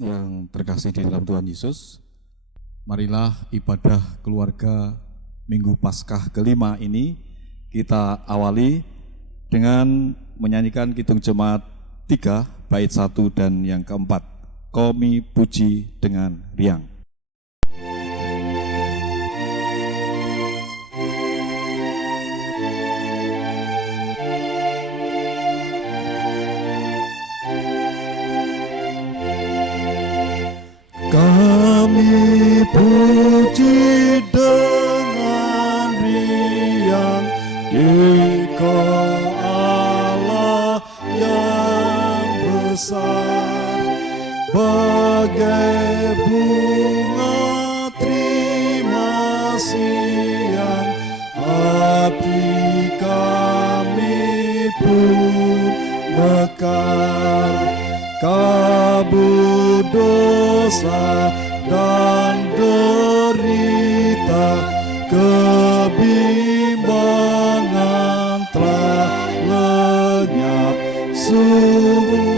yang terkasih di dalam Tuhan Yesus, marilah ibadah keluarga Minggu Paskah kelima ini kita awali dengan menyanyikan Kidung Jemaat 3, bait 1 dan yang keempat, Komi puji dengan riang. Kami puji dengan riang Dikau Allah yang besar, bagai bunga terima siang, hati kami pun mekar. Kabut dosa dan derita, kebimbangan telah lenyap, sumber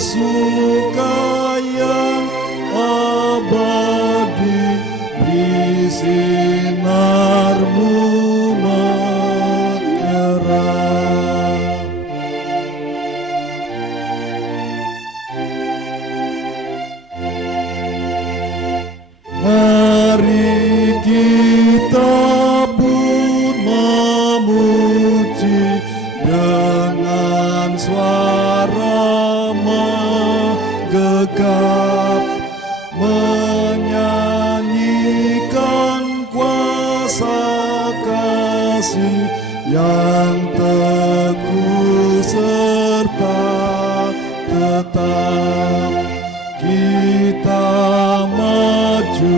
suka yang abadi di sinar-Mu menyerah. Mari kita pun memuji dengan suara menggegap, menyanyikan kuasa kasih yang teguh serta tetap. Kita maju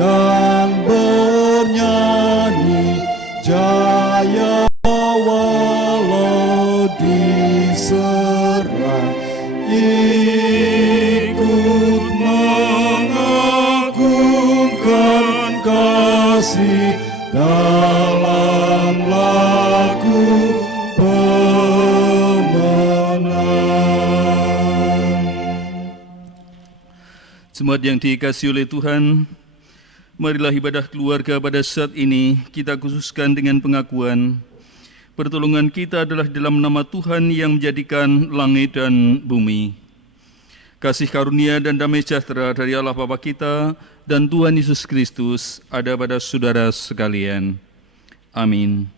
dan bernyanyi jaya walau diserang, ikut mengagungkan kasih dalam lagu pemenang. Jemaat yang dikasihi oleh Tuhan, marilah ibadah keluarga pada saat ini kita khususkan dengan pengakuan pertolongan kita adalah dalam nama Tuhan yang menjadikan langit dan bumi. Kasih karunia dan damai sejahtera dari Allah Bapa kita dan Tuhan Yesus Kristus ada pada saudara sekalian. Amin.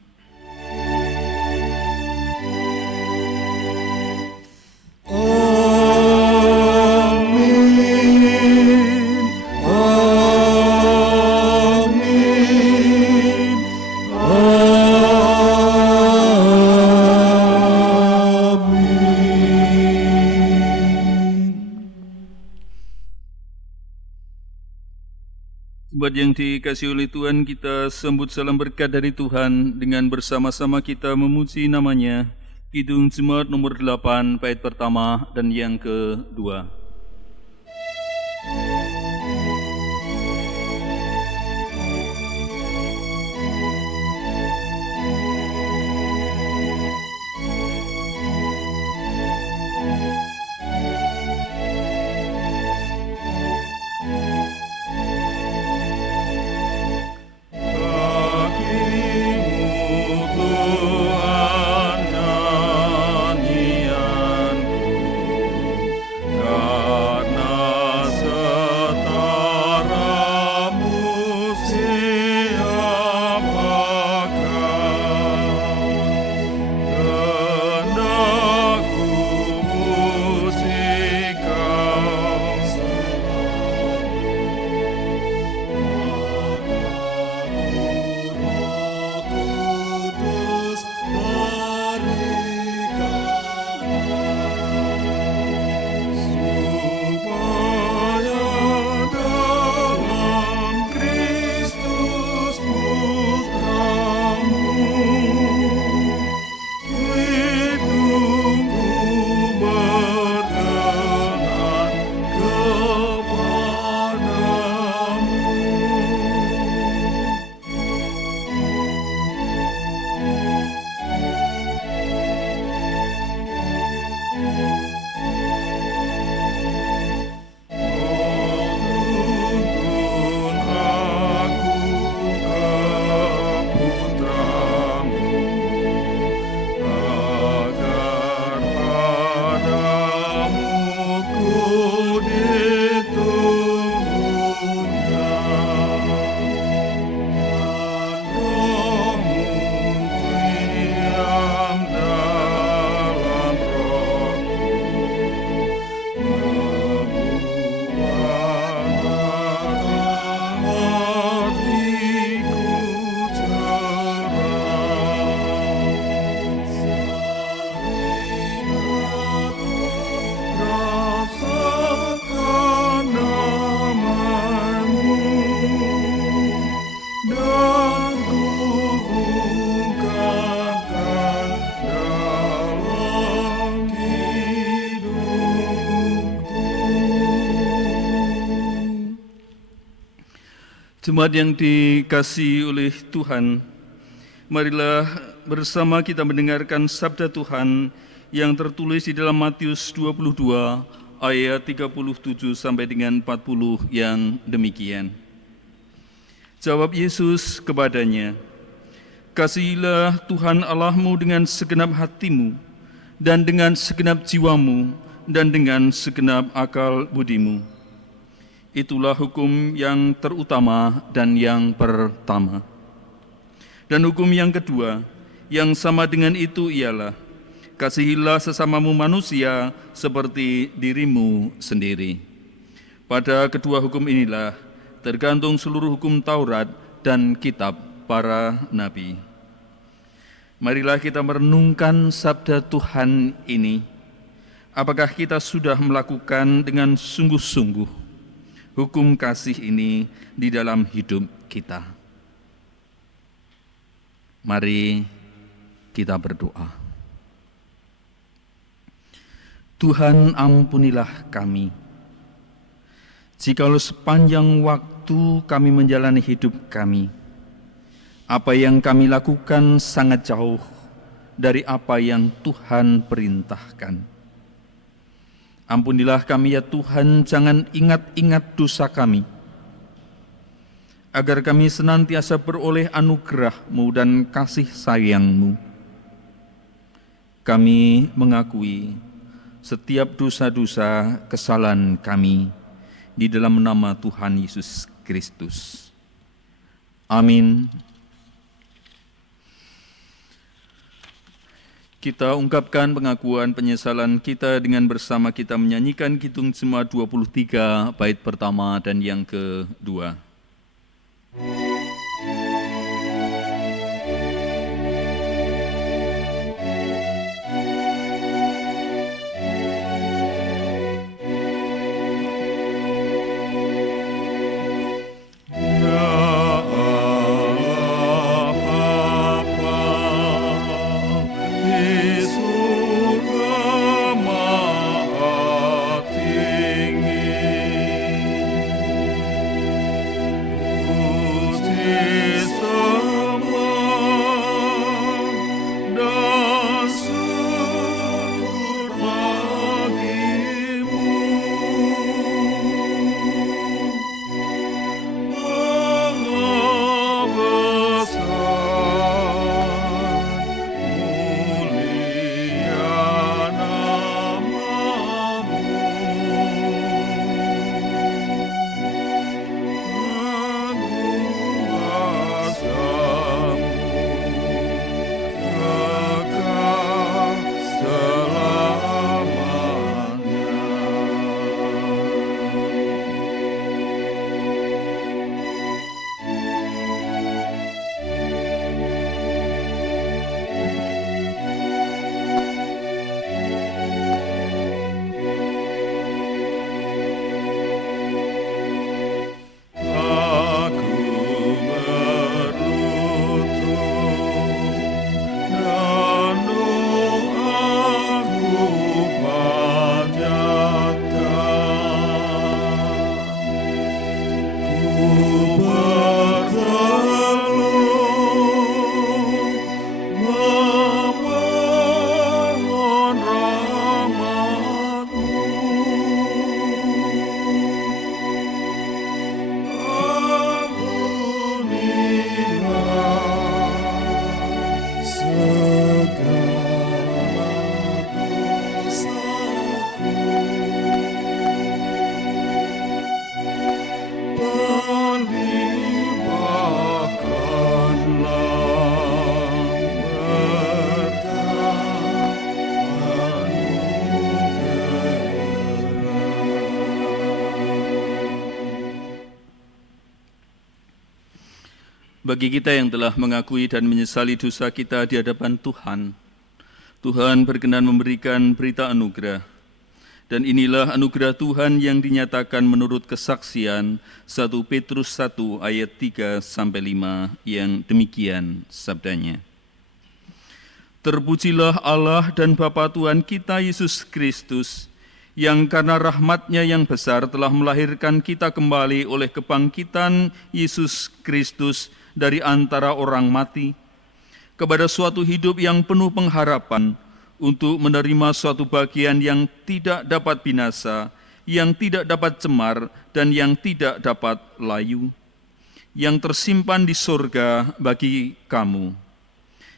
Sobat yang dikasihi oleh Tuhan, kita sambut salam berkat dari Tuhan dengan bersama-sama kita memuji namanya. Kidung Jemaat nomor 8, bait pertama dan yang kedua. God. Jemaat yang dikasihi oleh Tuhan, marilah bersama kita mendengarkan sabda Tuhan yang tertulis di dalam Matius 22 ayat 37 sampai dengan 40 yang demikian. Jawab Yesus kepadanya, "Kasihilah Tuhan Allahmu dengan segenap hatimu, dan dengan segenap jiwamu, dan dengan segenap akal budimu. Itulah hukum yang terutama dan yang pertama. Dan hukum yang kedua, yang sama dengan itu ialah, kasihilah sesamamu manusia seperti dirimu sendiri. Pada kedua hukum inilah tergantung seluruh hukum Taurat dan kitab para nabi." Marilah kita merenungkan sabda Tuhan ini. Apakah kita sudah melakukan dengan sungguh-sungguh hukum kasih ini di dalam hidup kita? Mari kita berdoa. Tuhan, ampunilah kami, jikalau sepanjang waktu kami menjalani hidup kami, apa yang kami lakukan sangat jauh dari apa yang Tuhan perintahkan. Ampunilah kami ya Tuhan, jangan ingat-ingat dosa kami, agar kami senantiasa beroleh anugerah-Mu dan kasih sayang-Mu. Kami mengakui setiap dosa-dosa kesalahan kami di dalam nama Tuhan Yesus Kristus. Amin. Kita ungkapkan pengakuan penyesalan kita dengan bersama kita menyanyikan Kidung Jemaat 23 bait pertama dan yang kedua. Bagi kita yang telah mengakui dan menyesali dosa kita di hadapan Tuhan, Tuhan berkenan memberikan berita anugerah. Dan inilah anugerah Tuhan yang dinyatakan menurut kesaksian 1 Petrus 1 ayat 3-5 yang demikian sabdanya. Terpujilah Allah dan Bapa Tuhan kita Yesus Kristus, yang karena rahmat-Nya yang besar telah melahirkan kita kembali oleh kebangkitan Yesus Kristus dari antara orang mati, kepada suatu hidup yang penuh pengharapan, untuk menerima suatu bagian yang tidak dapat binasa, yang tidak dapat cemar, dan yang tidak dapat layu, yang tersimpan di surga bagi kamu,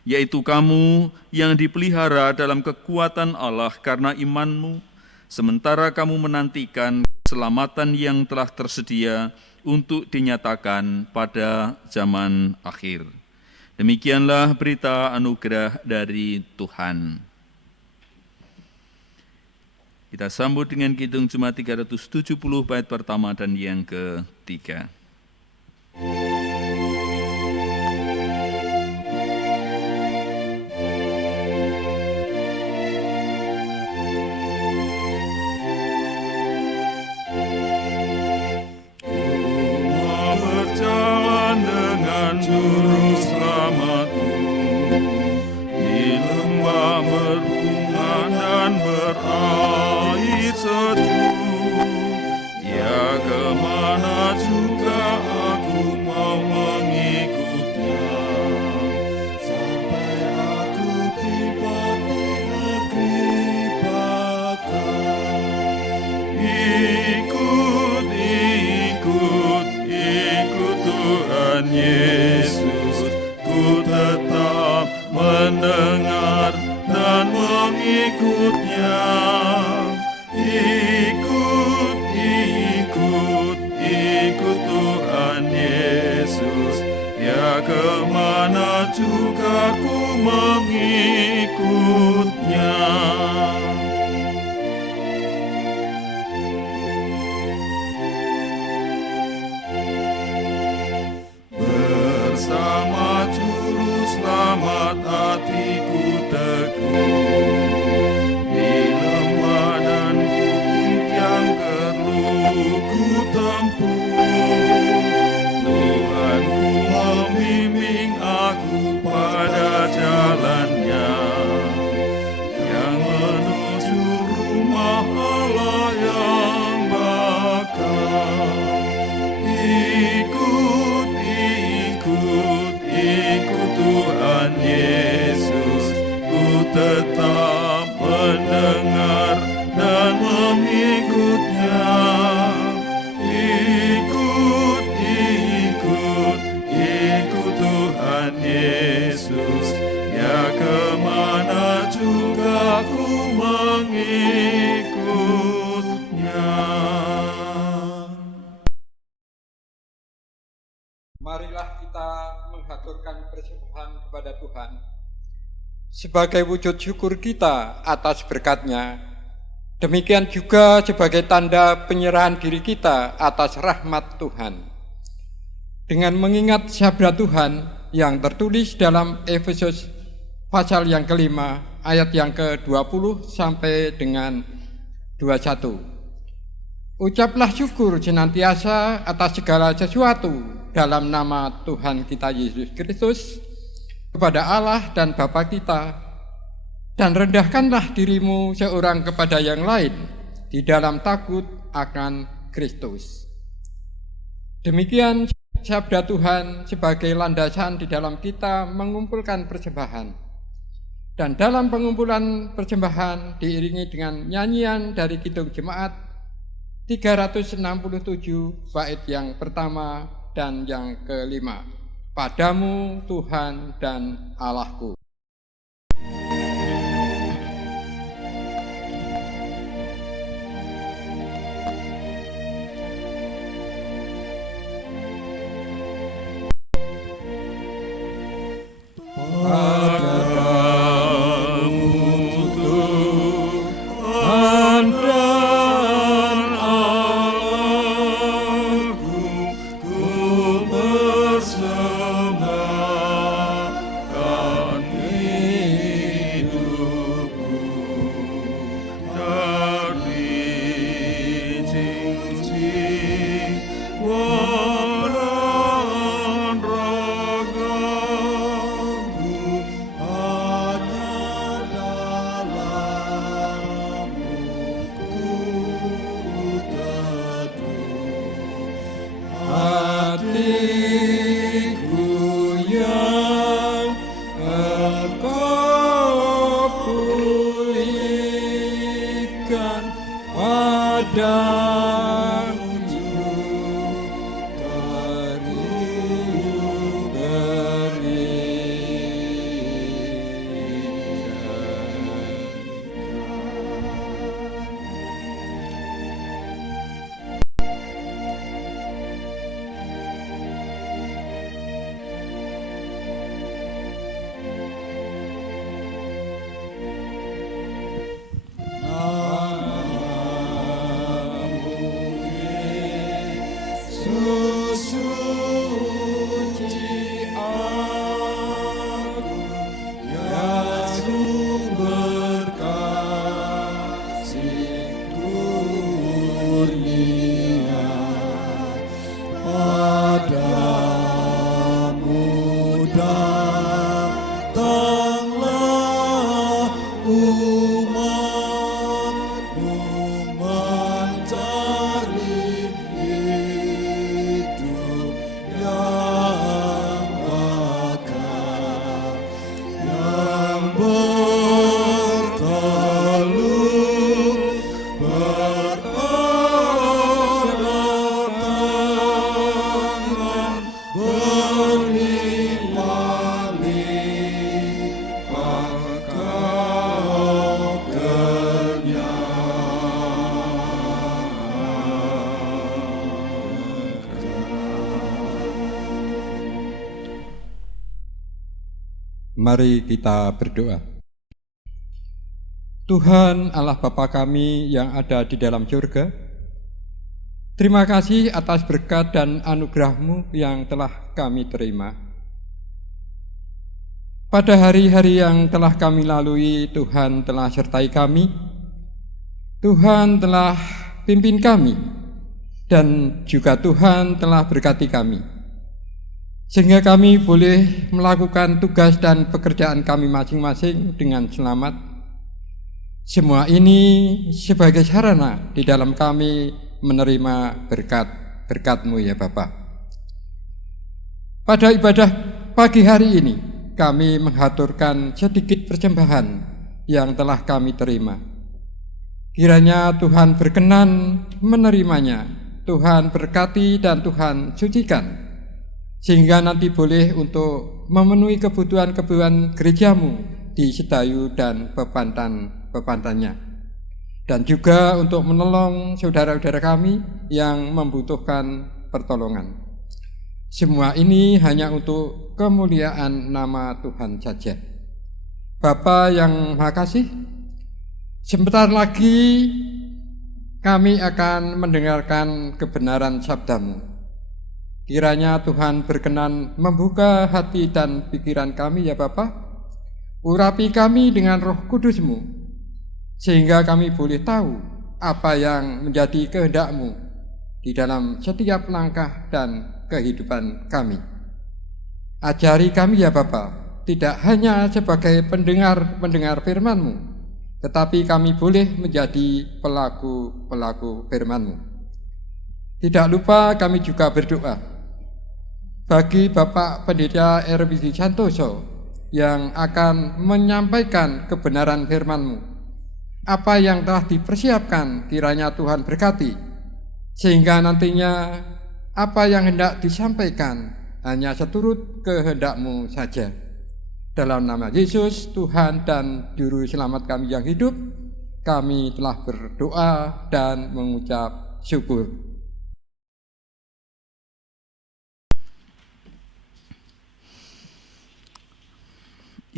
yaitu kamu yang dipelihara dalam kekuatan Allah karena imanmu, sementara kamu menantikan keselamatan yang telah tersedia untuk dinyatakan pada zaman akhir. Demikianlah berita anugerah dari Tuhan. Kita sambut dengan Kidung Jemaat 370 bait pertama dan yang ketiga. Berjalan dengan juru selamatku di lembah berbunga dan berair sejuk. Ya, kemana juga aku mau mengikutnya, sampai aku tiba di negeri bakal. Ikut, ikut, ikut Tuhan Yesus, ku tetap mendengar dan mengikutnya. Ikut, ikut, ikut Tuhan Yesus, ya, kemana juga ku mengikutnya. Bersama juru selamat hatiku teguh, di lembah dan bukit yang perlu ku tempuh. Tuhanku membimbing aku pada jalannya, yang menuju rumah Allah yang bakal. Ikut, ikut, ikut Tuhan Yesus, ku tetap mendengar dan mengikutnya. Ikut, ikut, ikut Tuhan Yesus, ya, kemana juga ku mengikutnya. Marilah kita menghaturkan persembahan kepada Tuhan sebagai wujud syukur kita atas berkat-Nya. Demikian juga sebagai tanda penyerahan diri kita atas rahmat Tuhan. Dengan mengingat sabda Tuhan yang tertulis dalam Efesus pasal yang kelima, ayat yang ke-20 sampai dengan 21. Ucaplah syukur senantiasa atas segala sesuatu dalam nama Tuhan kita Yesus Kristus kepada Allah dan Bapa kita, dan rendahkanlah dirimu seorang kepada yang lain di dalam takut akan Kristus. Demikian sabda Tuhan sebagai landasan di dalam kita mengumpulkan persembahan. Dan dalam pengumpulan persembahan diiringi dengan nyanyian dari Kidung Jemaat 367 bait yang pertama dan yang kelima. Padamu Tuhan dan Allahku. Persembahkan Mari kita berdoa. Tuhan Allah Bapa kami yang ada di dalam surga, terima kasih atas berkat dan anugerah-Mu yang telah kami terima. Pada hari-hari yang telah kami lalui, Tuhan telah sertai kami, Tuhan telah pimpin kami, dan juga Tuhan telah berkati kami, sehingga kami boleh melakukan tugas dan pekerjaan kami masing-masing dengan selamat. Semua ini sebagai sarana di dalam kami menerima berkat-Mu ya Bapa. Pada ibadah pagi hari ini, kami menghaturkan sedikit persembahan yang telah kami terima. Kiranya Tuhan berkenan menerimanya, Tuhan berkati dan Tuhan sucikan, sehingga nanti boleh untuk memenuhi kebutuhan-kebutuhan gereja-Mu di Sedayu dan pepantannya, dan juga untuk menolong saudara-saudara kami yang membutuhkan pertolongan. Semua ini hanya untuk kemuliaan nama Tuhan saja. Bapa yang Maha Kasih, sebentar lagi kami akan mendengarkan kebenaran sabda-Mu. Kiranya Tuhan berkenan membuka hati dan pikiran kami ya Bapa. Urapi kami dengan Roh Kudus-Mu, sehingga kami boleh tahu apa yang menjadi kehendak-Mu di dalam setiap langkah dan kehidupan kami. Ajari kami ya Bapa, tidak hanya sebagai pendengar firman-Mu, tetapi kami boleh menjadi pelaku-pelaku firman-Mu. Tidak lupa kami juga berdoa bagi Bapak Pendeta RWD Santoso yang akan menyampaikan kebenaran firman-Mu. Apa yang telah dipersiapkan kiranya Tuhan berkati, sehingga nantinya apa yang hendak disampaikan hanya seturut kehendak-Mu saja. Dalam nama Yesus, Tuhan dan Juru Selamat kami yang hidup, kami telah berdoa dan mengucap syukur.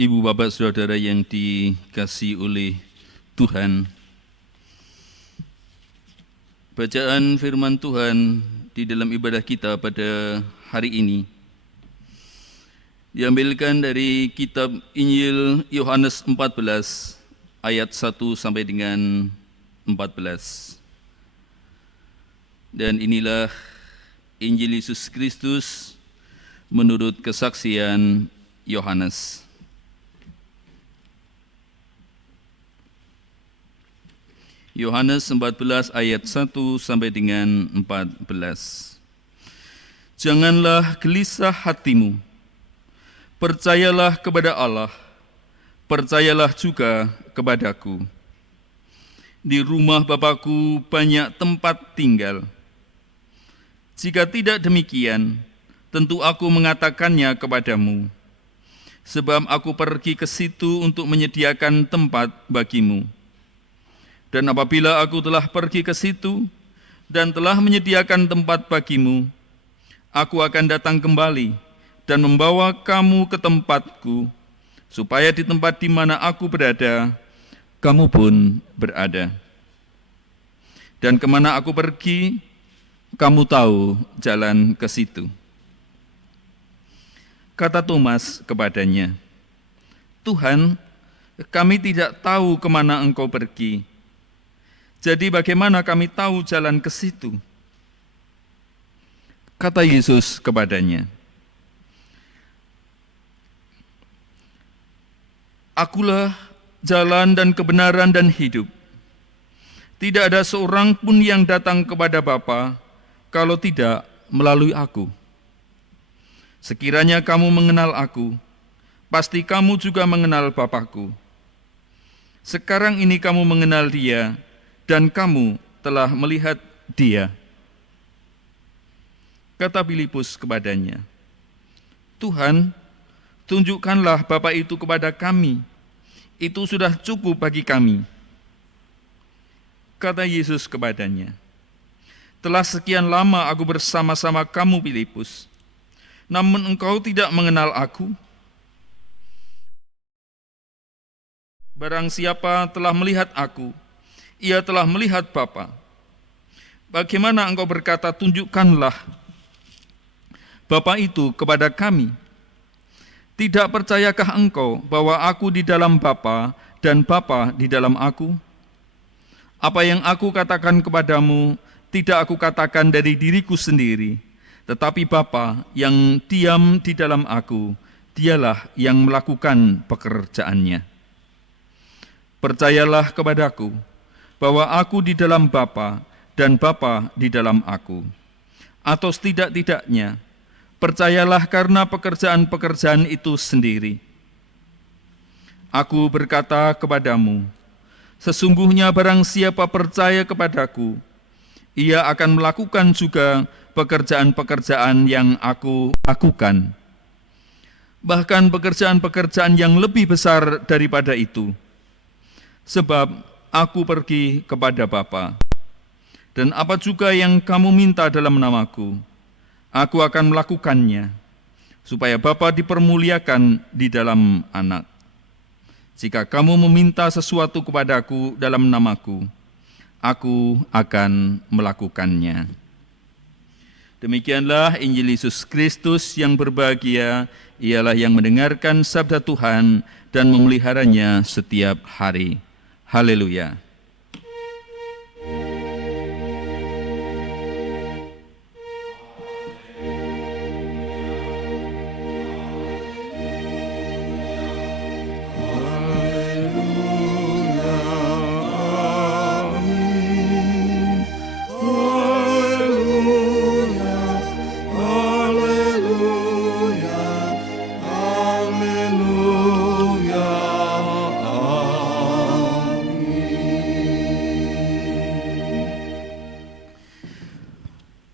Ibu bapak saudara yang dikasihi oleh Tuhan, bacaan firman Tuhan di dalam ibadah kita pada hari ini diambilkan dari kitab Injil Yohanes 14 ayat 1 sampai dengan 14. Dan inilah Injil Yesus Kristus menurut kesaksian Yohanes. Yohanes 14 ayat 1 sampai dengan 14. Janganlah gelisah hatimu, percayalah kepada Allah, percayalah juga kepadaku. Di rumah Bapa-Ku banyak tempat tinggal. Jika tidak demikian, tentu aku mengatakannya kepadamu, sebab aku pergi ke situ untuk menyediakan tempat bagimu. Dan apabila aku telah pergi ke situ dan telah menyediakan tempat bagimu, aku akan datang kembali dan membawa kamu ke tempatku, supaya di tempat di mana aku berada, kamu pun berada. Dan kemana aku pergi, kamu tahu jalan ke situ. Kata Thomas kepadanya, Tuhan, kami tidak tahu kemana Engkau pergi. Jadi bagaimana kami tahu jalan ke situ? Kata Yesus kepadanya, Akulah jalan dan kebenaran dan hidup. Tidak ada seorang pun yang datang kepada Bapa kalau tidak melalui aku. Sekiranya kamu mengenal aku, pasti kamu juga mengenal Bapa-Ku. Sekarang ini kamu mengenal Dia, dan kamu telah melihat Dia. Kata Filipus kepadanya, Tuhan, tunjukkanlah Bapa itu kepada kami. Itu sudah cukup bagi kami. Kata Yesus kepadanya, telah sekian lama aku bersama-sama kamu, Filipus, namun engkau tidak mengenal aku. Barang siapa telah melihat aku, ia telah melihat Bapa. Bagaimana engkau berkata, tunjukkanlah Bapa itu kepada kami? Tidak percayakah engkau bahwa aku di dalam Bapa dan Bapa di dalam aku? Apa yang aku katakan kepadamu, tidak aku katakan dari diriku sendiri, tetapi Bapa yang diam di dalam aku, Dialah yang melakukan pekerjaannya. Percayalah kepadaku bahwa aku di dalam Bapa dan Bapa di dalam aku. Atau setidak-tidaknya, percayalah karena pekerjaan-pekerjaan itu sendiri. Aku berkata kepadamu, sesungguhnya barang siapa percaya kepadaku, ia akan melakukan juga pekerjaan-pekerjaan yang aku lakukan. Bahkan pekerjaan-pekerjaan yang lebih besar daripada itu. Sebab aku pergi kepada Bapa. Dan apa juga yang kamu minta dalam namaku, aku akan melakukannya, supaya Bapa dipermuliakan di dalam Anak. Jika kamu meminta sesuatu kepadaku dalam namaku, aku akan melakukannya. Demikianlah Injil Yesus Kristus yang berbahagia, ialah yang mendengarkan sabda Tuhan dan memeliharanya setiap hari. Haleluya.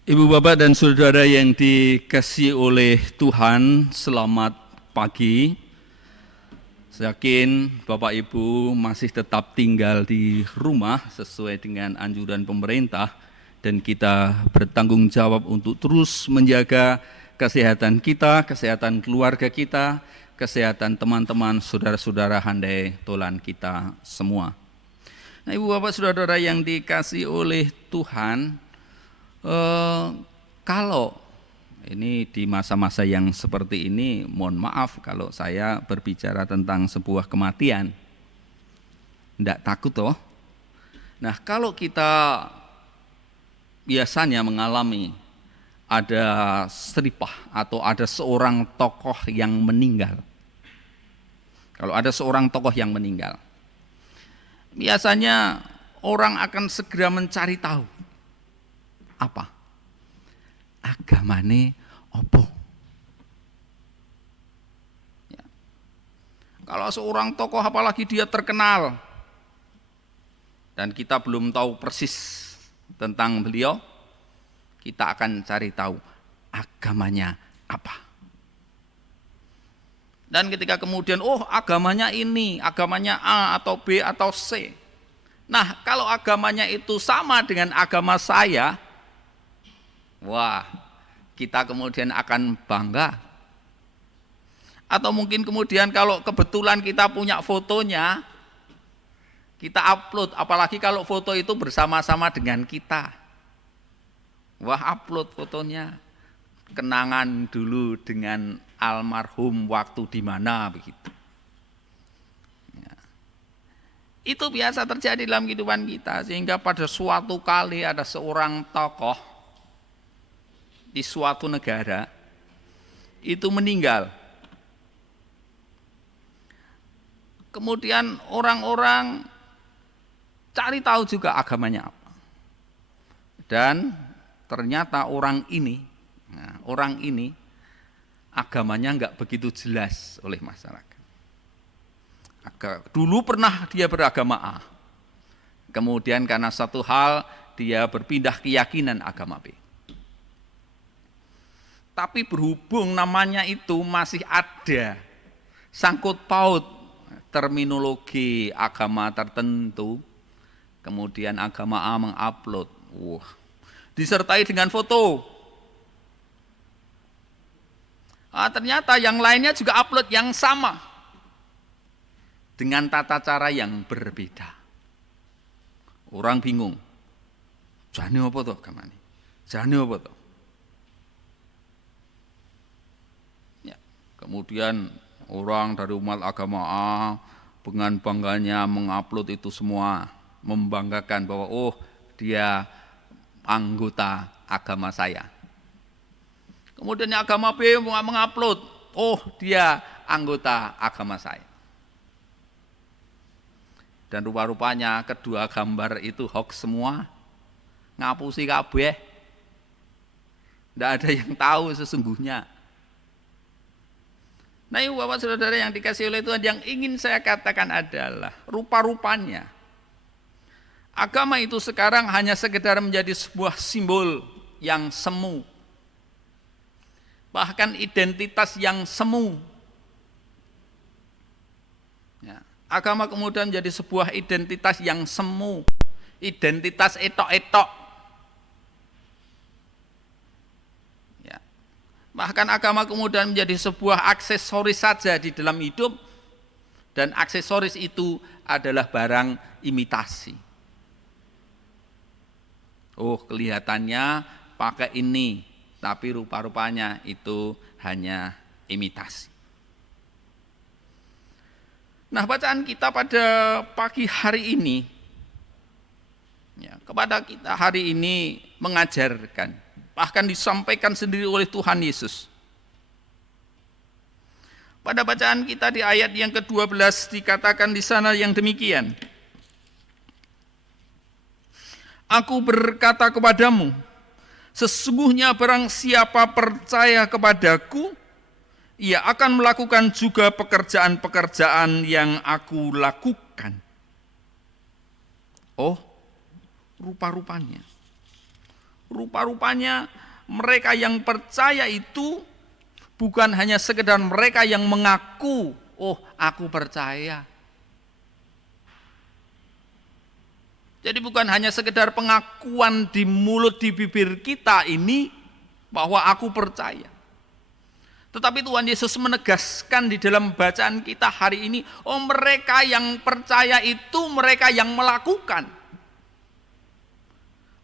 Ibu, Bapak, dan Saudara yang dikasihi oleh Tuhan, selamat pagi. Saya yakin Bapak Ibu masih tetap tinggal di rumah sesuai dengan anjuran pemerintah, dan kita bertanggung jawab untuk terus menjaga kesehatan kita, kesehatan keluarga kita, kesehatan teman-teman, saudara-saudara handai tolan kita semua. Nah, Ibu, Bapak, Saudara yang dikasihi oleh Tuhan, kalau ini di masa-masa yang seperti ini, mohon maaf kalau saya berbicara tentang sebuah kematian. Tidak takut toh. Nah, kalau kita biasanya mengalami ada seripah atau ada seorang tokoh yang meninggal. Kalau ada seorang tokoh yang meninggal, biasanya orang akan segera mencari tahu. Apa? Agamane opo? Ya. Kalau seorang tokoh apalagi dia terkenal dan kita belum tahu persis tentang beliau, kita akan cari tahu agamanya apa. Dan ketika kemudian, oh agamanya ini, agamanya A atau B atau C. Nah, kalau agamanya itu sama dengan agama saya, wah, kita kemudian akan bangga. Atau mungkin kemudian kalau kebetulan kita punya fotonya, kita upload, apalagi kalau foto itu bersama-sama dengan kita. Wah, upload fotonya. Kenangan dulu dengan almarhum waktu di mana begitu. Ya. Itu biasa terjadi dalam kehidupan kita, sehingga pada suatu kali ada seorang tokoh di suatu negara itu meninggal. Kemudian orang-orang cari tahu juga agamanya apa. Dan ternyata orang ini agamanya enggak begitu jelas oleh masyarakat. Dulu pernah dia beragama A. Kemudian karena satu hal dia berpindah keyakinan agama B. Tapi berhubung namanya itu masih ada sangkut paut terminologi agama tertentu, kemudian agama A mengupload, disertai dengan foto. Ternyata yang lainnya juga upload yang sama dengan tata cara yang berbeda. Orang bingung, jane apa to agama ini? Jane apa to? Ya, kemudian orang dari umat agama A dengan bangganya mengupload itu semua, membanggakan bahwa dia anggota agama saya. Kemudian agama B mengupload, dia anggota agama saya. Dan rupa-rupanya kedua gambar itu hoax semua, ngapusi kabeh. Tidak ada yang tahu sesungguhnya. Nah, ibu bapak saudara yang dikasih oleh Tuhan, yang ingin saya katakan adalah rupa-rupanya agama itu sekarang hanya sekedar menjadi sebuah simbol yang semu, bahkan identitas yang semu. Ya, agama kemudian menjadi sebuah identitas yang semu, identitas etok-etok. Bahkan agama kemudian menjadi sebuah aksesoris saja di dalam hidup, dan aksesoris itu adalah barang imitasi. Kelihatannya pakai ini, tapi rupa-rupanya itu hanya imitasi. Nah, bacaan kita pada pagi hari ini, kepada kita hari ini mengajarkan, bahkan disampaikan sendiri oleh Tuhan Yesus. Pada bacaan kita di ayat yang ke-12 dikatakan di sana yang demikian. Aku berkata kepadamu, sesungguhnya barang siapa percaya kepadaku, ia akan melakukan juga pekerjaan-pekerjaan yang aku lakukan. Rupa-rupanya mereka yang percaya itu bukan hanya sekedar mereka yang mengaku, aku percaya. Jadi bukan hanya sekedar pengakuan di mulut, di bibir kita ini bahwa aku percaya. Tetapi Tuhan Yesus menegaskan di dalam bacaan kita hari ini, mereka yang percaya itu mereka yang melakukan.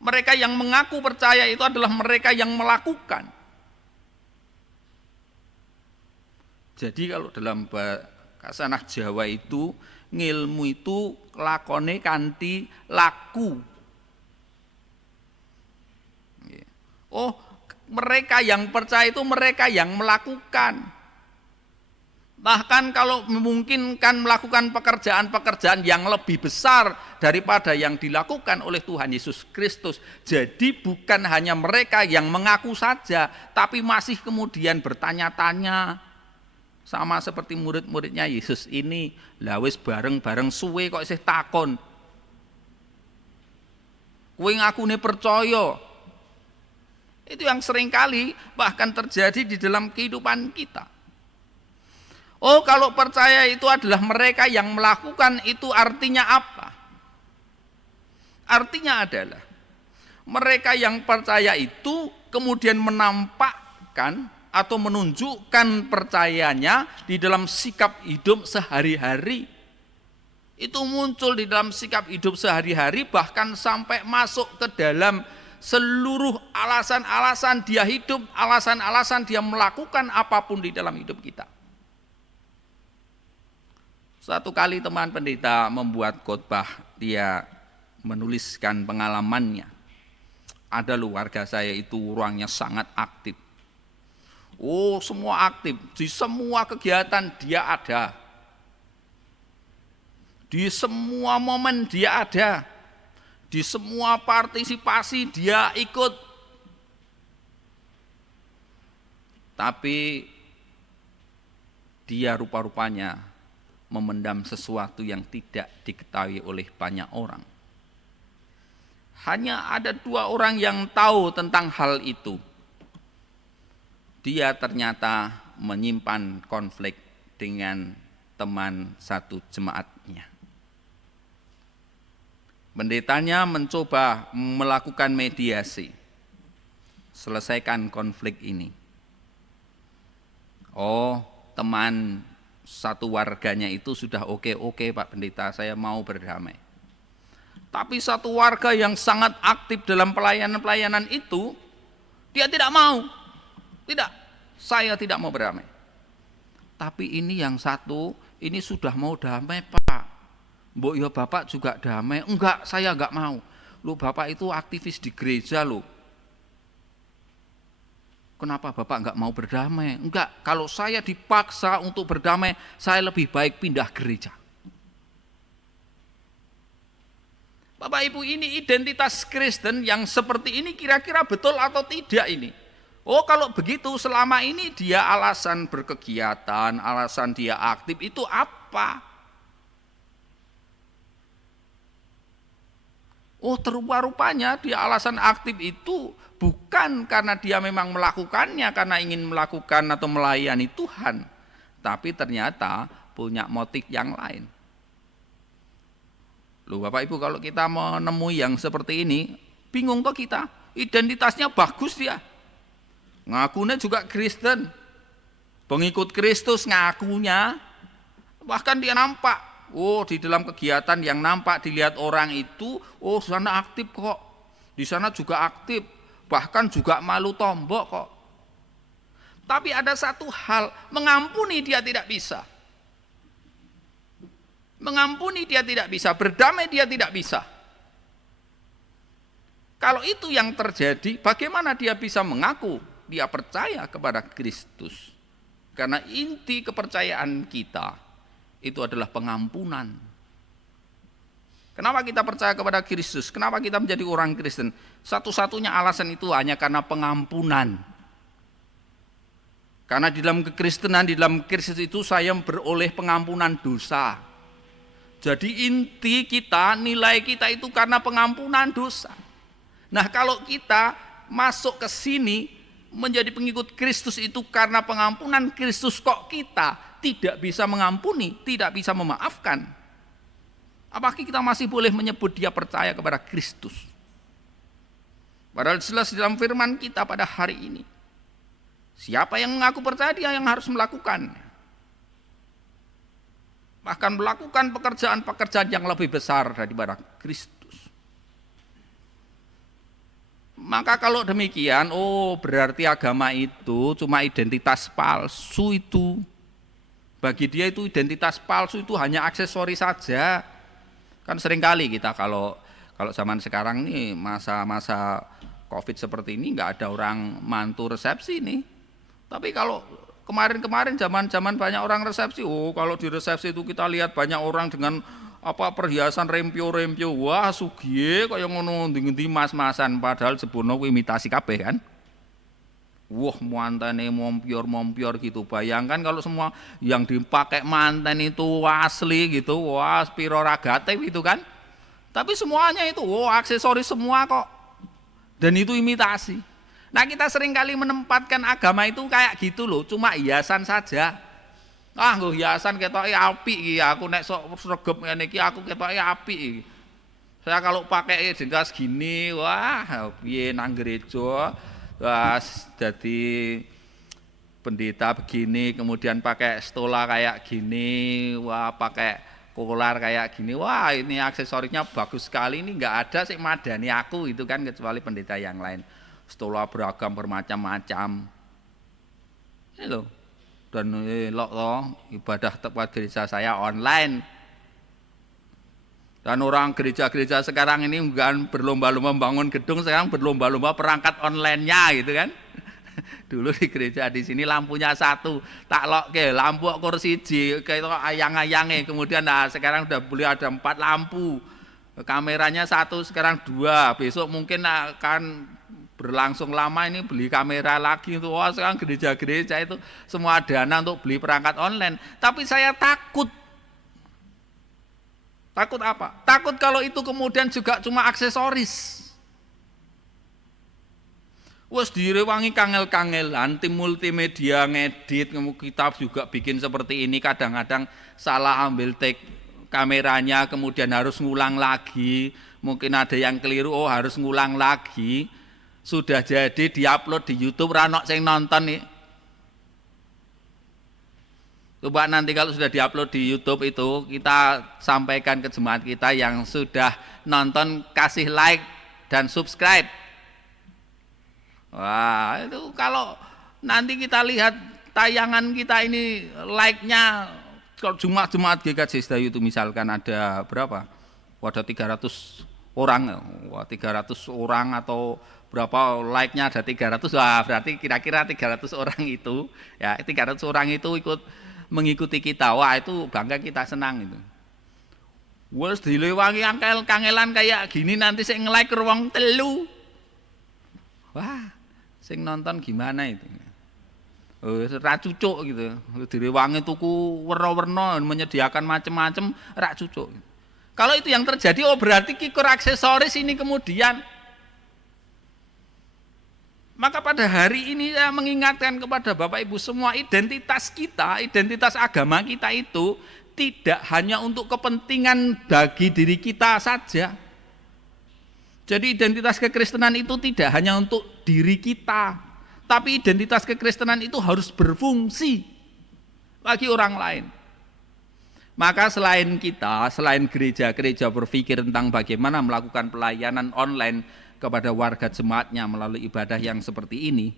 Mereka yang mengaku percaya itu adalah mereka yang melakukan. Jadi kalau dalam bahasa Jawa itu, ngilmu itu lakone kanthi laku. Mereka yang percaya itu mereka yang melakukan. Bahkan kalau memungkinkan melakukan pekerjaan-pekerjaan yang lebih besar daripada yang dilakukan oleh Tuhan Yesus Kristus. Jadi bukan hanya mereka yang mengaku saja, tapi masih kemudian bertanya-tanya. Sama seperti murid-muridnya Yesus ini, wis bareng-bareng suwe kok isih takon. Kowe ngakune percaya. Itu yang seringkali bahkan terjadi di dalam kehidupan kita. Kalau percaya itu adalah mereka yang melakukan, itu artinya apa? Artinya adalah mereka yang percaya itu kemudian menampakkan atau menunjukkan percayanya di dalam sikap hidup sehari-hari. Itu muncul di dalam sikap hidup sehari-hari, bahkan sampai masuk ke dalam seluruh alasan-alasan dia hidup, alasan-alasan dia melakukan apapun di dalam hidup kita. Suatu kali teman pendeta membuat khotbah, dia menuliskan pengalamannya. Ada loh warga saya itu orangnya sangat aktif. Oh, semua aktif, di semua kegiatan dia ada. Di semua momen dia ada. Di semua partisipasi dia ikut. Tapi dia rupa-rupanya memendam sesuatu yang tidak diketahui oleh banyak orang. Hanya ada 2 orang yang tahu tentang hal itu. Dia ternyata menyimpan konflik dengan teman satu jemaatnya. Pendetanya mencoba melakukan mediasi, selesaikan konflik ini. Oh, teman satu warganya itu sudah oke, Pak Pendeta, saya mau berdamai. Tapi satu warga yang sangat aktif dalam pelayanan-pelayanan itu, dia tidak mau. Tidak, saya tidak mau berdamai. Tapi ini yang satu, ini sudah mau damai, Pak. Mbok ya Bapak juga damai. Enggak, saya enggak mau. Loh, Bapak itu aktivis di gereja loh. Kenapa Bapak enggak mau berdamai? Enggak, kalau saya dipaksa untuk berdamai, saya lebih baik pindah gereja. Bapak Ibu, ini identitas Kristen yang seperti ini kira-kira betul atau tidak ini? Oh, kalau begitu selama ini dia alasan berkegiatan, alasan dia aktif itu apa? Oh, rupa-rupanya dia alasan aktif itu bukan karena dia memang melakukannya karena ingin melakukan atau melayani Tuhan, tapi ternyata punya motif yang lain. Loh Bapak Ibu, kalau kita menemui yang seperti ini, bingung kok kita, identitasnya bagus dia. Ngakunya juga Kristen, pengikut Kristus ngakunya, bahkan dia nampak. Oh, di dalam kegiatan yang nampak dilihat orang itu, oh sana aktif kok, di sana juga aktif, bahkan juga malu tombok kok. Tapi ada satu hal, mengampuni dia tidak bisa. Mengampuni dia tidak bisa, berdamai dia tidak bisa. Kalau itu yang terjadi, bagaimana dia bisa mengaku dia percaya kepada Kristus? Karena inti kepercayaan kita itu adalah pengampunan. Kenapa kita percaya kepada Kristus? Kenapa kita menjadi orang Kristen? Satu-satunya alasan itu hanya karena pengampunan. Karena di dalam kekristenan, di dalam Kristus itu saya beroleh pengampunan dosa. Jadi inti kita, nilai kita itu karena pengampunan dosa. Nah, kalau kita masuk ke sini menjadi pengikut Kristus itu karena pengampunan Kristus, kok kita tidak bisa mengampuni, tidak bisa memaafkan? Apakah kita masih boleh menyebut dia percaya kepada Kristus? Padahal jelas dalam firman kita pada hari ini, siapa yang mengaku percaya dia yang harus melakukan. Bahkan melakukan pekerjaan-pekerjaan yang lebih besar daripada Kristus. Maka kalau demikian, oh berarti agama itu cuma identitas palsu itu. Bagi dia itu identitas palsu itu hanya aksesoris saja. Kan seringkali kita kalau zaman sekarang nih masa-masa Covid seperti ini nggak ada orang mantu resepsi nih. Tapi kalau kemarin-kemarin zaman banyak orang resepsi, oh kalau di resepsi itu kita lihat banyak orang dengan perhiasan rempio-rempio, wah sugih kaya ngono ngendi mas-masan, padahal sebono kuwi imitasi kabeh kan. Wah mantene mompior gitu. Bayangkan kalau semua yang dipakai manten itu asli gitu, wah spiro ragate gitu kan. Tapi semuanya itu, aksesoris semua kok. Dan itu imitasi. Nah kita seringkali menempatkan agama itu kayak gitu loh, cuma hiasan saja. Ah nggo hiasan ketoke apik iki, aku nek sok sregep ngene iki aku ketoke apik iki. Saya kalau pakai identitas gini, wah piye nang gereja. Wah, jadi pendeta begini, kemudian pakai stola kayak gini, wah pakai spektakuler kayak gini, wah ini aksesorisnya bagus sekali, ini nggak ada sih madani aku itu kan, kecuali pendeta yang lain. Stola beragam bermacam-macam. Ini loh. Dan loh, ibadah tempat gereja saya online. Dan orang gereja-gereja sekarang ini bukan berlomba-lomba membangun gedung, sekarang berlomba-lomba perangkat online-nya gitu kan. Dulu di gereja di sini lampunya satu, tak lokke lampu kursi kayak ayang-ayangnya, kemudian sekarang udah boleh ada 4 lampu, kameranya satu sekarang 2, besok mungkin akan berlangsung lama ini beli kamera lagi itu. Wah, sekarang gereja-gereja itu semua dana untuk beli perangkat online. Tapi saya takut apa? Takut kalau itu kemudian juga cuma aksesoris. Wes direwangi kangel-kangelan, tim multimedia ngedit, kita juga bikin seperti ini, kadang-kadang salah ambil take kameranya, kemudian harus ngulang lagi, mungkin ada yang keliru, oh harus ngulang lagi, sudah jadi diupload di YouTube, ranok sing nonton nih. Coba nanti kalau sudah diupload di YouTube itu, kita sampaikan ke jemaat kita yang sudah nonton, kasih like dan subscribe. Wah, itu kalau nanti kita lihat tayangan kita ini like-nya, kalau jemaat GKJ Sedayu itu misalkan ada berapa? Ada 300 orang, wah 300 orang atau berapa like-nya ada 300, wah berarti kira-kira 300 orang itu, ya 300 orang itu ikut mengikuti kita, wah itu bangga, kita senang itu. Wes dilewangi angkel-kangelan kayak gini, nanti saya nge-like ruang telu. Wah, sing nonton gimana itu? Rak cucuk gitu. Direwangi tuku werna-werna, menyediakan macam-macam, rak cucuk. Kalau itu yang terjadi, oh berarti kikur aksesoris ini kemudian. Maka pada hari ini saya mengingatkan kepada Bapak Ibu semua, identitas kita, identitas agama kita itu tidak hanya untuk kepentingan bagi diri kita saja. Jadi identitas kekristenan itu tidak hanya untuk diri kita, tapi identitas kekristenan itu harus berfungsi bagi orang lain. Maka selain kita, selain gereja-gereja berpikir tentang bagaimana melakukan pelayanan online kepada warga jemaatnya melalui ibadah yang seperti ini,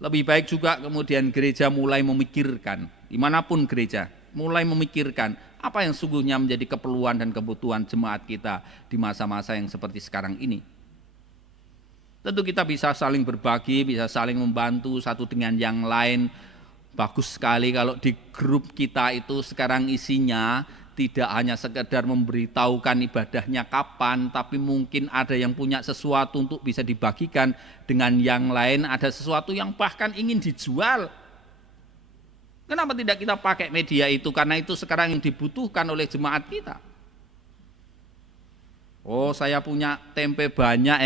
lebih baik juga kemudian gereja mulai memikirkan, dimanapun gereja, mulai memikirkan apa yang sungguhnya menjadi keperluan dan kebutuhan jemaat kita di masa-masa yang seperti sekarang ini. Tentu kita bisa saling berbagi, bisa saling membantu satu dengan yang lain. Bagus sekali kalau di grup kita itu sekarang isinya tidak hanya sekedar memberitahukan ibadahnya kapan, tapi mungkin ada yang punya sesuatu untuk bisa dibagikan dengan yang lain, ada sesuatu yang bahkan ingin dijual. Kenapa tidak kita pakai media itu? Karena itu sekarang yang dibutuhkan oleh jemaat kita. Oh, saya punya tempe banyak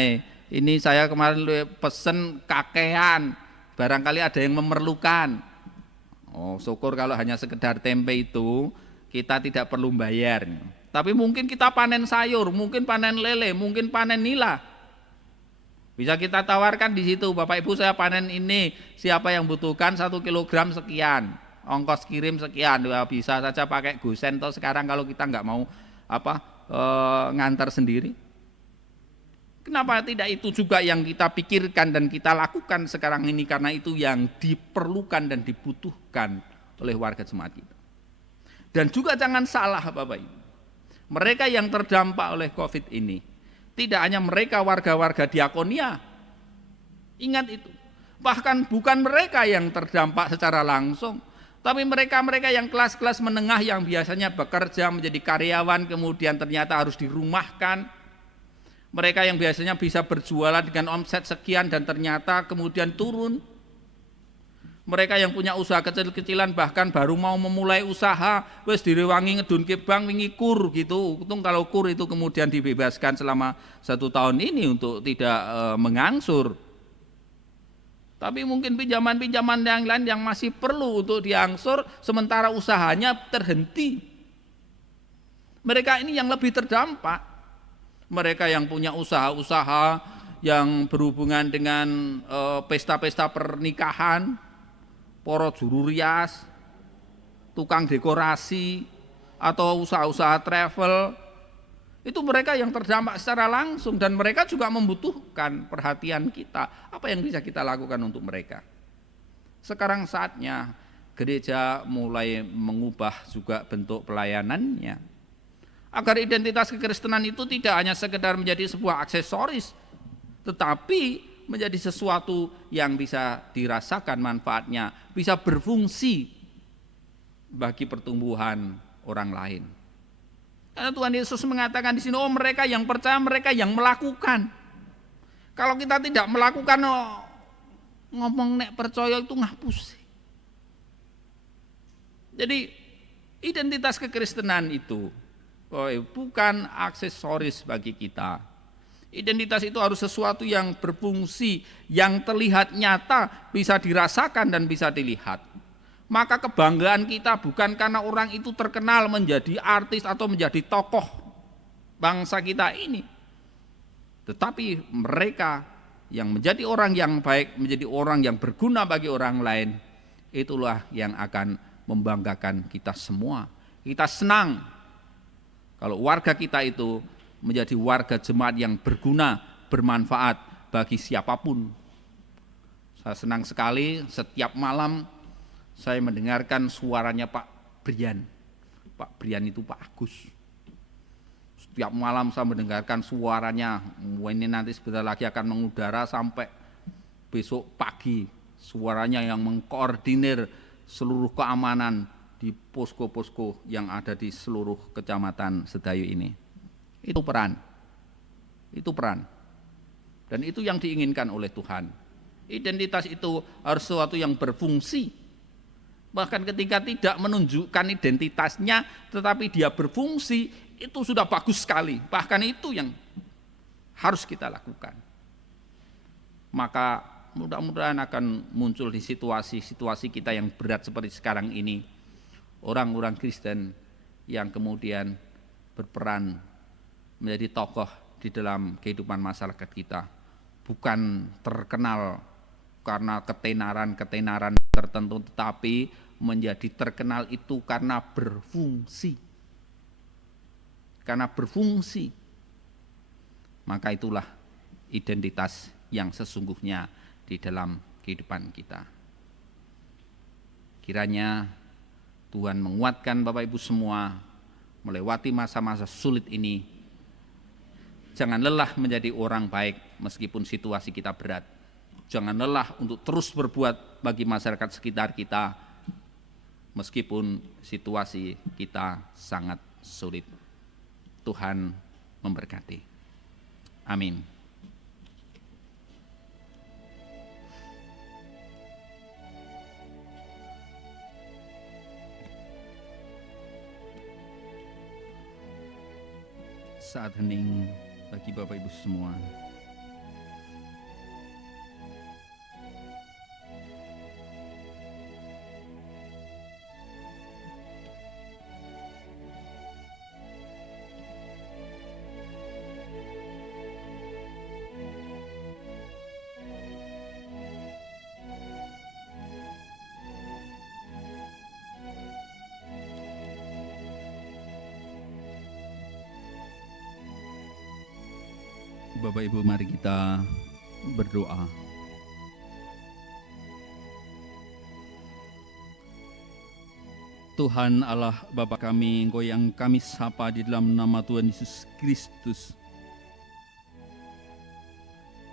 ini saya kemarin pesen kakean, barangkali ada yang memerlukan. Oh, syukur kalau hanya sekedar tempe itu kita tidak perlu bayar. Tapi mungkin kita panen sayur, mungkin panen lele, mungkin panen nila. Bisa kita tawarkan di situ, Bapak Ibu saya panen ini, siapa yang butuhkan 1 kilogram sekian, ongkos kirim sekian, ya, bisa saja pakai gosen. Toh sekarang kalau kita nggak mau ngantar sendiri. Kenapa tidak itu juga yang kita pikirkan dan kita lakukan sekarang ini, karena itu yang diperlukan dan dibutuhkan oleh warga jemaat kita. Dan juga jangan salah Bapak Ibu, mereka yang terdampak oleh COVID ini tidak hanya mereka warga-warga diakonia, ingat itu, bahkan bukan mereka yang terdampak secara langsung, tapi mereka-mereka yang kelas-kelas menengah yang biasanya bekerja menjadi karyawan kemudian ternyata harus dirumahkan, mereka yang biasanya bisa berjualan dengan omset sekian dan ternyata kemudian turun. Mereka yang punya usaha kecil-kecilan bahkan baru mau memulai usaha, wes direwangi ngedunke bank wingi kur gitu. Untung kalau kur itu kemudian dibebaskan selama 1 tahun ini untuk tidak mengangsur. Tapi mungkin pinjaman-pinjaman yang lain yang masih perlu untuk diangsur sementara usahanya terhenti. Mereka ini yang lebih terdampak. Mereka yang punya usaha-usaha yang berhubungan dengan pesta-pesta pernikahan, para juru rias, tukang dekorasi, atau usaha-usaha travel, itu mereka yang terdampak secara langsung dan mereka juga membutuhkan perhatian kita. Apa yang bisa kita lakukan untuk mereka? Sekarang saatnya gereja mulai mengubah juga bentuk pelayanannya, agar identitas kekristenan itu tidak hanya sekedar menjadi sebuah aksesoris, tetapi menjadi sesuatu yang bisa dirasakan manfaatnya, bisa berfungsi bagi pertumbuhan orang lain. Karena Tuhan Yesus mengatakan di sini, oh mereka yang percaya, mereka yang melakukan. Kalau kita tidak melakukan, ngomong nek percaya itu ngapus. Jadi identitas kekristenan itu bukan aksesoris bagi kita. Identitas itu harus sesuatu yang berfungsi, yang terlihat nyata, bisa dirasakan dan bisa dilihat. Maka kebanggaan kita bukan karena orang itu terkenal menjadi artis atau menjadi tokoh bangsa kita ini, tetapi mereka yang menjadi orang yang baik, menjadi orang yang berguna bagi orang lain, itulah yang akan membanggakan kita semua. Kita senang kalau warga kita itu menjadi warga jemaat yang berguna, bermanfaat bagi siapapun. Saya senang sekali setiap malam saya mendengarkan suaranya Pak Brian. Pak Brian itu Pak Agus. Setiap malam saya mendengarkan suaranya. Ini nanti sebentar lagi akan mengudara sampai besok pagi. Suaranya yang mengkoordinir seluruh keamanan di posko-posko yang ada di seluruh kecamatan Sedayu ini. Itu peran. Dan itu yang diinginkan oleh Tuhan. Identitas itu harus sesuatu yang berfungsi. Bahkan ketika tidak menunjukkan identitasnya tetapi dia berfungsi, itu sudah bagus sekali. Bahkan itu yang harus kita lakukan. Maka mudah-mudahan akan muncul di situasi-situasi kita yang berat seperti sekarang ini, orang-orang Kristen yang kemudian berperan menjadi tokoh di dalam kehidupan masyarakat kita, bukan terkenal karena ketenaran tertentu, tetapi menjadi terkenal itu karena berfungsi. Maka itulah identitas yang sesungguhnya di dalam kehidupan kita. Kiranya Tuhan menguatkan Bapak Ibu semua melewati masa-masa sulit ini. Jangan lelah menjadi orang baik meskipun situasi kita berat. Jangan lelah untuk terus berbuat bagi masyarakat sekitar kita meskipun situasi kita sangat sulit. Tuhan memberkati. Amin. Saat hening bagi Bapak Ibu semua. Bapak Ibu, mari kita berdoa. Tuhan Allah Bapa kami, Engkau yang kami sapa di dalam nama Tuhan Yesus Kristus.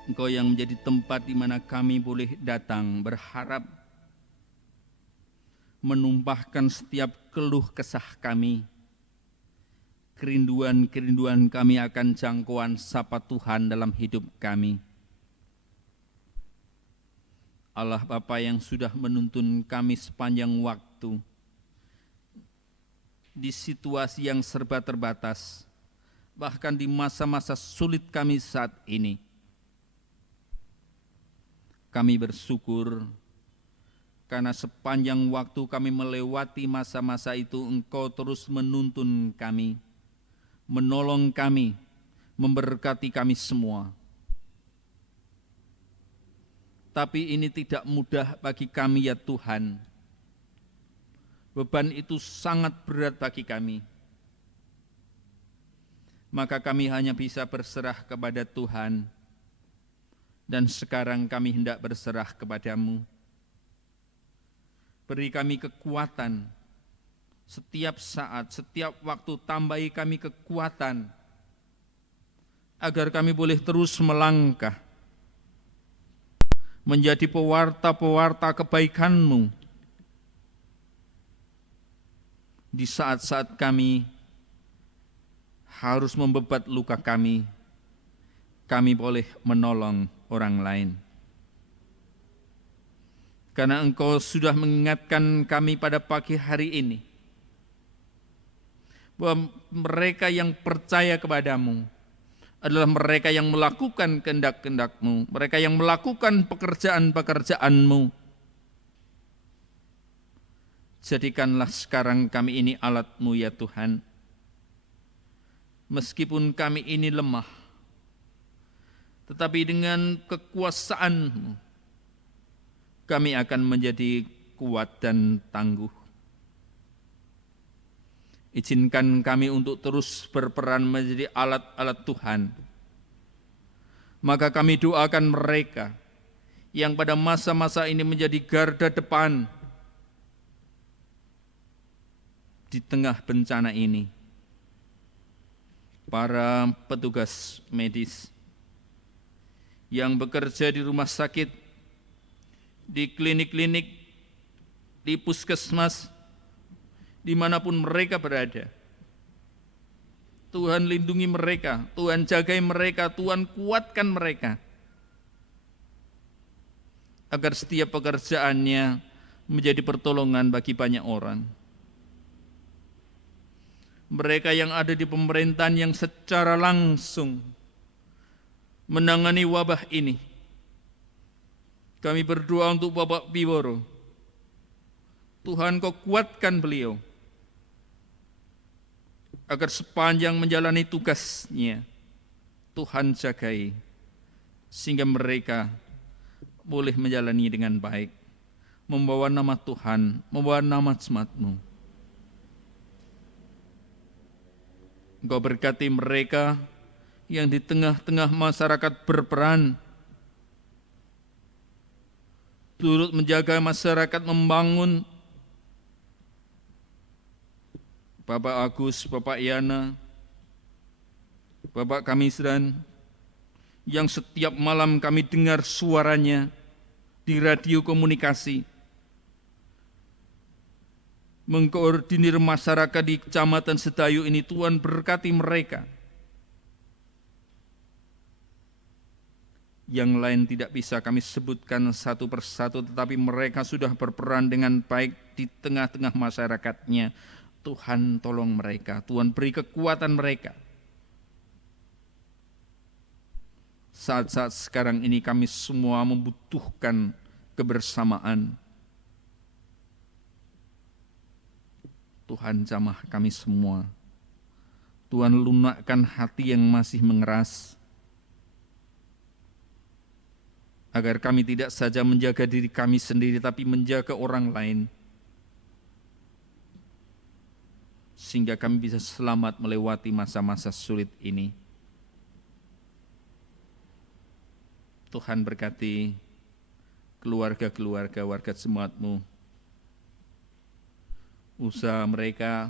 Engkau yang menjadi tempat di mana kami boleh datang berharap menumpahkan setiap keluh kesah kami, kerinduan kami akan jangkauan sapa Tuhan dalam hidup kami. Allah Bapa yang sudah menuntun kami sepanjang waktu di situasi yang serba terbatas, bahkan di masa-masa sulit kami saat ini. Kami bersyukur karena sepanjang waktu kami melewati masa-masa itu, Engkau terus menuntun kami, menolong kami, memberkati kami semua. Tapi ini tidak mudah bagi kami ya Tuhan. Beban itu sangat berat bagi kami. maka kami hanya bisa berserah kepada Tuhan. Dan sekarang kami hendak berserah kepadamu. Beri kami kekuatan setiap saat, setiap waktu, tambahi kami kekuatan agar kami boleh terus melangkah menjadi pewarta-pewarta kebaikan-Mu di saat-saat kami harus membebat luka kami boleh menolong orang lain. Karena Engkau sudah mengingatkan kami pada pagi hari ini bahwa mereka yang percaya kepadamu adalah mereka yang melakukan kehendak-kehendak-Mu, mereka yang melakukan pekerjaan-pekerjaan-Mu. Jadikanlah sekarang kami ini alat-Mu ya Tuhan. Meskipun kami ini lemah, tetapi dengan kekuasaan-Mu kami akan menjadi kuat dan tangguh. Izinkan kami untuk terus berperan menjadi alat-alat Tuhan. Maka kami doakan mereka yang pada masa-masa ini menjadi garda depan di tengah bencana ini. Para petugas medis yang bekerja di rumah sakit, di klinik-klinik, di puskesmas, dimanapun mereka berada. Tuhan lindungi mereka, Tuhan jagai mereka, Tuhan kuatkan mereka, agar setiap pekerjaannya menjadi pertolongan bagi banyak orang. Mereka yang ada di pemerintahan yang secara langsung menangani wabah ini, kami berdoa untuk Bapak Piworo. Tuhan Kau kuatkan beliau, agar sepanjang menjalani tugasnya, Tuhan jagai, sehingga mereka boleh menjalani dengan baik, membawa nama Tuhan, membawa nama jemaat-Mu. Engkau berkati mereka yang di tengah-tengah masyarakat berperan, turut menjaga masyarakat, membangun. Bapak Agus, Bapak Yana, Bapak Kamisran, yang setiap malam kami dengar suaranya di radio komunikasi, mengkoordinir masyarakat di Kecamatan Sedayu ini. Tuhan berkati mereka. Yang lain tidak bisa kami sebutkan satu persatu, tetapi mereka sudah berperan dengan baik di tengah-tengah masyarakatnya. Tuhan tolong mereka, Tuhan beri kekuatan mereka. Saat-saat sekarang ini kami semua membutuhkan kebersamaan. Tuhan jamah kami semua. Tuhan lunakkan hati yang masih mengeras, agar kami tidak saja menjaga diri kami sendiri, tapi menjaga orang lain, sehingga kami bisa selamat melewati masa-masa sulit ini. Tuhan berkati keluarga-keluarga warga jemaat-Mu, usaha mereka,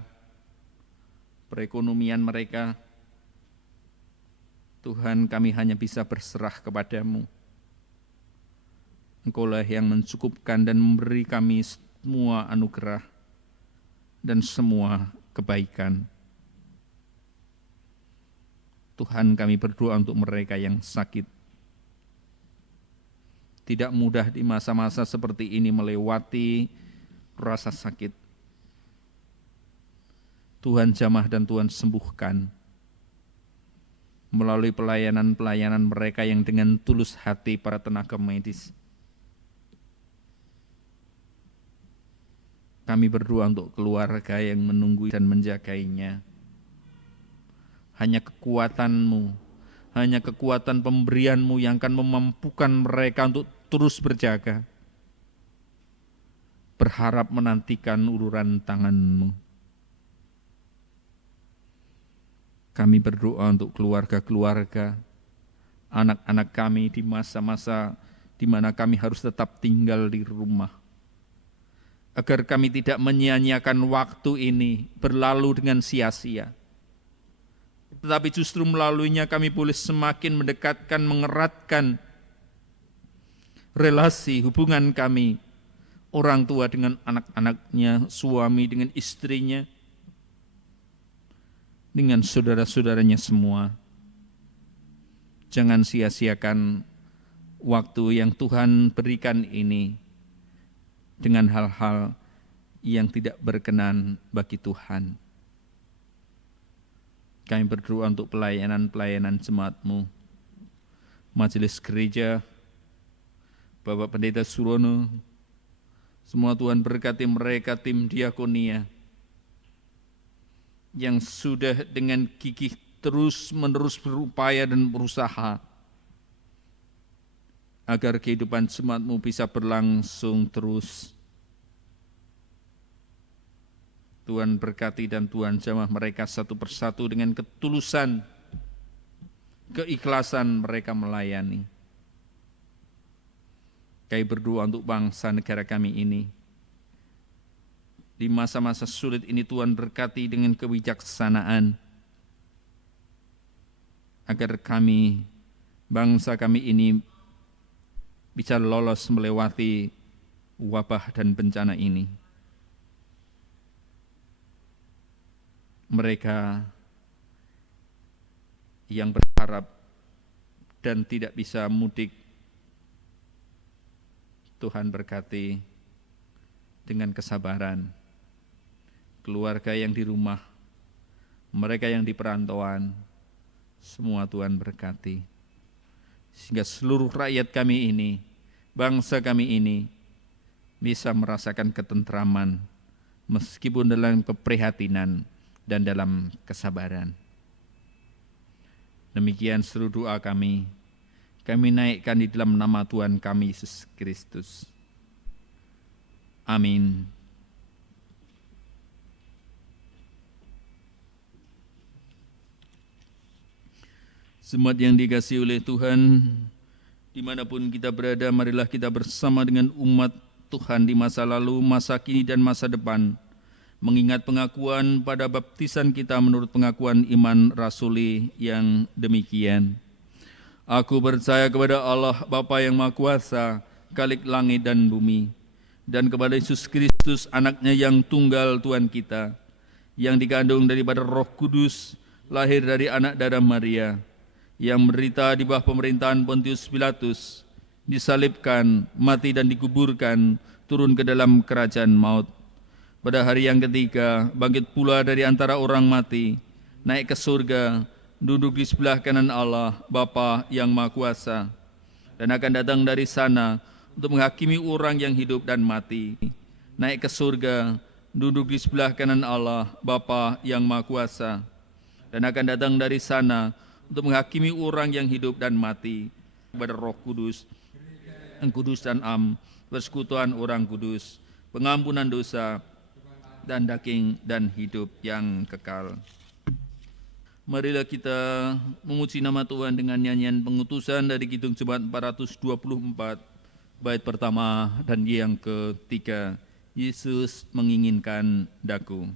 perekonomian mereka. Tuhan, kami hanya bisa berserah kepadamu. Engkaulah yang mencukupkan dan memberi kami semua anugerah dan semua kebaikan. Tuhan, kami berdoa untuk mereka yang sakit. Tidak mudah di masa-masa seperti ini melewati rasa sakit. Tuhan jamah dan Tuhan sembuhkan melalui pelayanan-pelayanan mereka yang dengan tulus hati para tenaga medis. Kami berdoa untuk keluarga yang menunggu dan menjagainya. Hanya kekuatan-Mu, hanya kekuatan pemberian-Mu yang akan memampukan mereka untuk terus berjaga, berharap menantikan uluran tangan-Mu. Kami berdoa untuk keluarga-keluarga, anak-anak kami di masa-masa di mana kami harus tetap tinggal di rumah. Agar kami tidak menyia-nyiakan waktu ini berlalu dengan sia-sia. Tetapi justru melaluinya kami boleh semakin mendekatkan, mengeratkan relasi hubungan kami, orang tua dengan anak-anaknya, suami dengan istrinya, dengan saudara-saudaranya semua. Jangan sia-siakan waktu yang Tuhan berikan ini dengan hal-hal yang tidak berkenan bagi Tuhan. Kami berdoa untuk pelayanan-pelayanan jemaat-Mu, Majelis Gereja, Bapak Pendeta Surono, semua Tuhan berkati mereka, tim diakonia, yang sudah dengan gigih terus-menerus berupaya dan berusaha agar kehidupan jemaat-Mu bisa berlangsung terus. Tuhan berkati dan Tuhan jamah mereka satu persatu dengan ketulusan, keikhlasan mereka melayani. Kami berdoa untuk bangsa negara kami ini. Di masa-masa sulit ini Tuhan berkati dengan kebijaksanaan, agar kami, bangsa kami ini, bisa lolos melewati wabah dan bencana ini. Mereka yang berharap dan tidak bisa mudik, Tuhan berkati dengan kesabaran. Keluarga yang di rumah, mereka yang di perantauan, semua Tuhan berkati. Sehingga seluruh rakyat kami ini, bangsa kami ini, bisa merasakan ketentraman, meskipun dalam keprihatinan dan dalam kesabaran. Demikian seluruh doa kami naikkan di dalam nama Tuhan kami Yesus Kristus. Amin. Jemaat yang dikasihi oleh Tuhan, dimanapun kita berada, marilah kita bersama dengan umat Tuhan di masa lalu, masa kini, dan masa depan, mengingat pengakuan pada baptisan kita menurut pengakuan iman rasuli yang demikian. Aku percaya kepada Allah Bapa yang Maha Kuasa, Khalik langit dan bumi, dan kepada Yesus Kristus, anaknya yang tunggal Tuhan kita, yang dikandung daripada Roh Kudus, lahir dari anak darah Maria, yang menderita di bawah pemerintahan Pontius Pilatus, disalibkan, mati dan dikuburkan, turun ke dalam kerajaan maut. Pada hari yang ketiga, bangkit pula dari antara orang mati, naik ke surga, duduk di sebelah kanan Allah, Bapa yang Maha Kuasa, dan akan datang dari sana untuk menghakimi orang yang hidup dan mati. Naik ke surga, duduk di sebelah kanan Allah, Bapa yang Maha Kuasa, dan akan datang dari sana untuk menghakimi orang yang hidup dan mati. Kepada Roh Kudus, yang kudus dan am, persekutuan orang kudus, pengampunan dosa, dan daging dan hidup yang kekal. Marilah kita memuji nama Tuhan dengan nyanyian pengutusan dari Kidung Jemaat 424, bait pertama dan yang ketiga, Yesus menginginkan daku.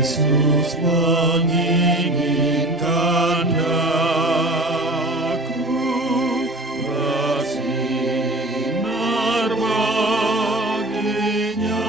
Yesus menginginkan daku, bersinar baginya.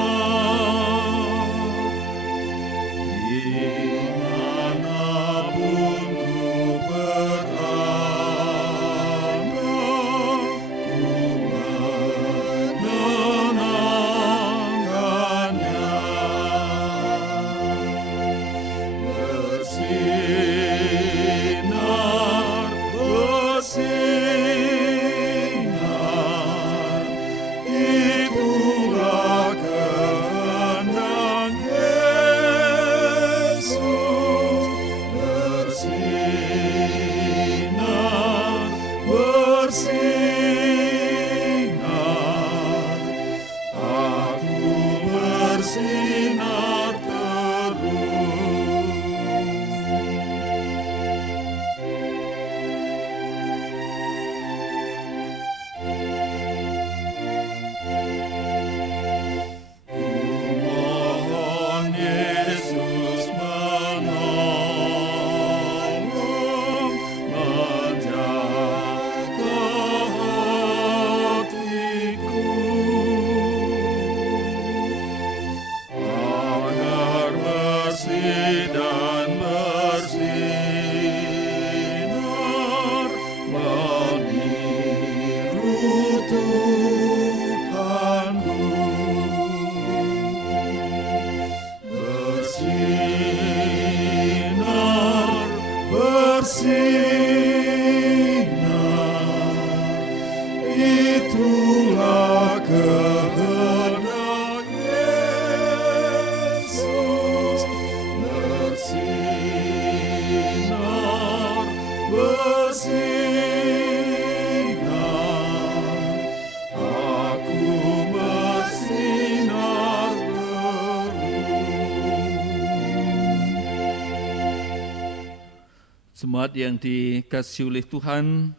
Jemaat yang dikasihi oleh Tuhan,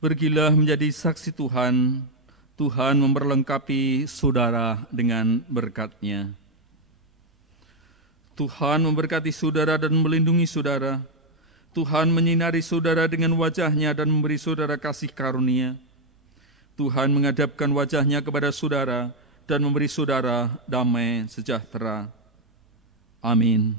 pergilah menjadi saksi Tuhan. Tuhan memperlengkapi saudara dengan berkat-Nya. Tuhan memberkati saudara dan melindungi saudara. Tuhan menyinari saudara dengan wajah-Nya dan memberi saudara kasih karunia. Tuhan menghadapkan wajah-Nya kepada saudara dan memberi saudara damai sejahtera. Amin.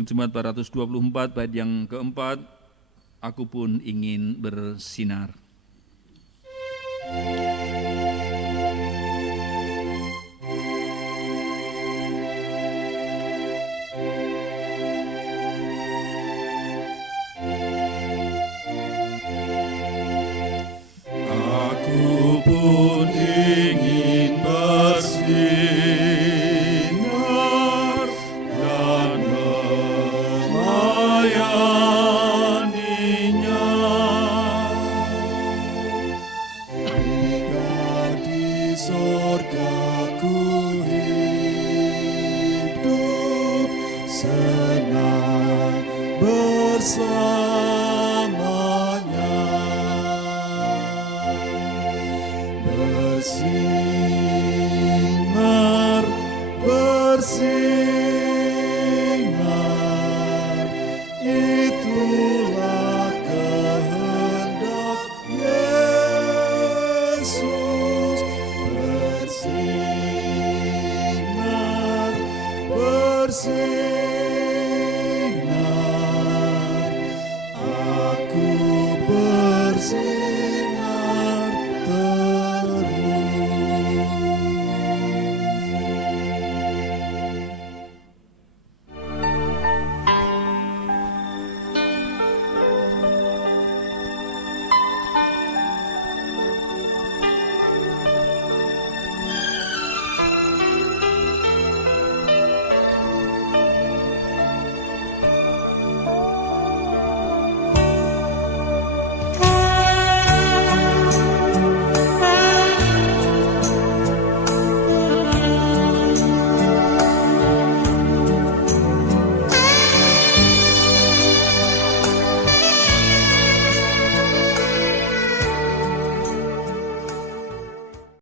Jemaat 424 bait yang keempat, aku pun ingin bersinar. Aku pun ingin bersinar dan melayaninya. Hingga di sorga ku hidup senang bersamanya. Bersinar, bersinar, itulah kehendak Yesus. Bersinar, bersinar.